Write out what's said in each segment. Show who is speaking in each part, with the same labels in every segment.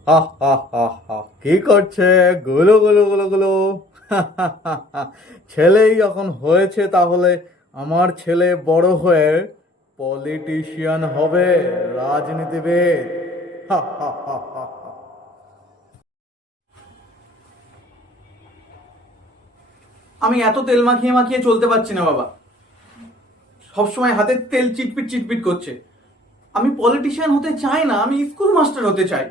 Speaker 1: হা হা হা হা কি করছে? গুলো গুলো গুলো গুলো ছেলেই যখন হয়েছে তাহলে আমার ছেলে বড় হয়ে পলিটিশিয়ান হবে, রাজনীতিবিদ। হা হা হা হা হা।
Speaker 2: আমি এত তেল মাখিয়ে মাখিয়ে চলতে পারছি না বাবা। সবসময় হাতের তেল চিটপিট চিটপিট করছে। আমি পলিটিশিয়ান হতে চাই না, আমি স্কুল মাস্টার হতে চাই।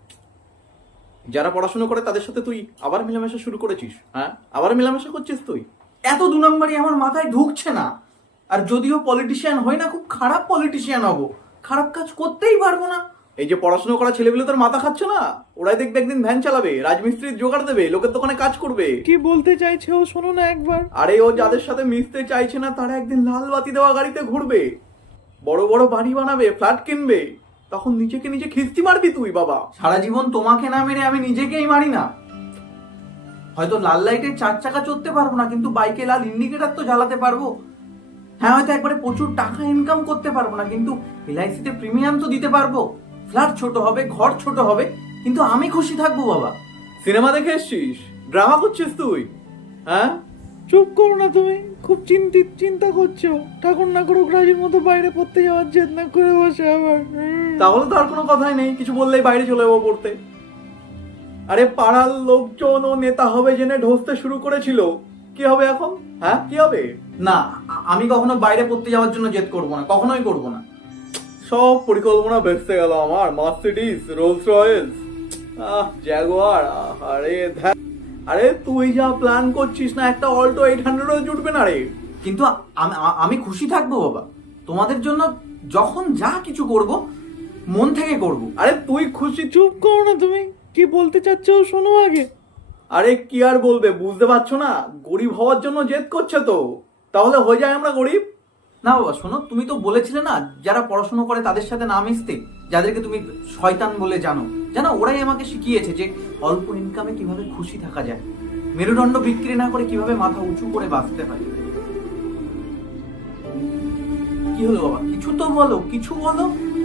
Speaker 2: যারা পড়াশোনা করে তাদের সাথে তুই আবার মেলামেশা শুরু করেছিস? হ্যাঁ, আবার মেলামেশা করছিস তুই? এত দু নম্বরই আমার মাথায় ঢুকছে না। আর যদিও পলিটিশিয়ান হই না, খুব খারাপ পলিটিশিয়ান হব, খারাপ কাজ করতেই পারবো না। এই যে পড়াশোনা করা ছেলেগুলো তোর মাথা খাচ্ছে না, ওরাই দেখবে একদিন ভ্যান চালাবে, রাজমিস্ত্রির জোগাড় দেবে, লোকের দোকানে কাজ করবে।
Speaker 3: কি বলতে চাইছে ও শোনো না একবার।
Speaker 2: আরে ও যাদের সাথে মিশতে চাইছে না তারা একদিন লাল বাতি দেওয়া গাড়িতে ঘুরবে, বড় বড় বাড়ি বানাবে, ফ্ল্যাট কিনবে, তখন নিজেকে নিজে খিস্তি মারবি তুই বাবা। সারা জীবন তোমাকে না মেরে আমি নিজেকেই মারি না। হয়তো লাল লাইটের 4 চাকা চড়তে পারবো না, কিন্তু বাইকে লাল ইন্ডিকেটর তো জ্বালাতে পারবো। হ্যাঁ, হয়তো একবারে প্রচুর টাকা ইনকাম করতে পারবো না, কিন্তু এলআইসিতে প্রিমিয়াম তো দিতে পারবো। ফ্ল্যাট ছোট হবে, ঘর ছোট হবে, কিন্তু আমি খুশি থাকবো বাবা। সিনেমা দেখে এসছিস? ড্রামা করছিস তুই? হ্যাঁ,
Speaker 3: চুপ করো না তুমি, খুব চিন্তা করছো। ঠাকুর না করুক রাজির মতো বাইরে পড়তে যাওয়ার জেদ না করে বসে আবার।
Speaker 2: তাহলে তো আর কোনো কথাই নেই, কিছু বললেই বাইরে চলে যাবো পড়তে। আরে পাড়ার লোকজন ও নেতা হবে জেনে ঢসতে শুরু করেছিল, কি হবে এখন? হ্যাঁ, কি হবে? না, আমি কখনো বাইরে পড়তে যাওয়ার জন্য জেদ করবো না, কখনোই করবো না। সব পরিকল্পনা বেসতে গেল আমার। মার্সিডিজ, রোলস রয়েলস, জ্যাগুয়ার, আরে ধ্যাৎ। আরে তুই যা প্ল্যান করছিস না, একটা অল্টো 800 জুটবে না রে। কিন্তু আমি খুশি থাকবো বাবা, তোমাদের জন্য যখন যা কিছু করব মন থেকে করব। আরে তুই খুশি?
Speaker 3: চুপ করো না তুমি, কি বলতে চাচ্ছো ও শোনো আগে।
Speaker 2: আরে কি আর বলবে, বুঝতে পারছো না? গরিব হওয়ার জন্য জেদ করছে তো, তাহলে হয়ে যায় আমরা গরিব। না বাবা শোনো, তুমি তো বলেছিলে না যারা পড়াশোনা করে তাদের সাথে না মিশতে, যাদেরকে তুমি শয়তান বলে জানো, জানো ওরাই আমাকে শিখিয়েছে যে অল্প ইনকামে কিভাবে খুশি থাকা যায়, মেরুদণ্ড বিক্রি না করে কিভাবে মাথা উঁচু করে বাঁচতে হয়। কি হলো বাবা, কিছু তো বলো, কিছু বলো।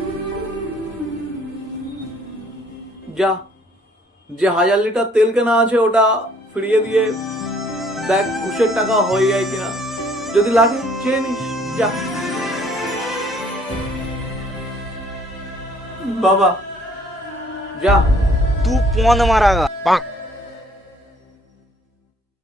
Speaker 2: যা, যে 1000 লিটার তেল কেনা আছে ওটা ফিরিয়ে দিয়ে দেখ ঘুষের টাকা হয়ে যায় কিনা, যদি লাগে চেয়ে নিস। যা বাবা, যা।
Speaker 4: तू पौन मारागा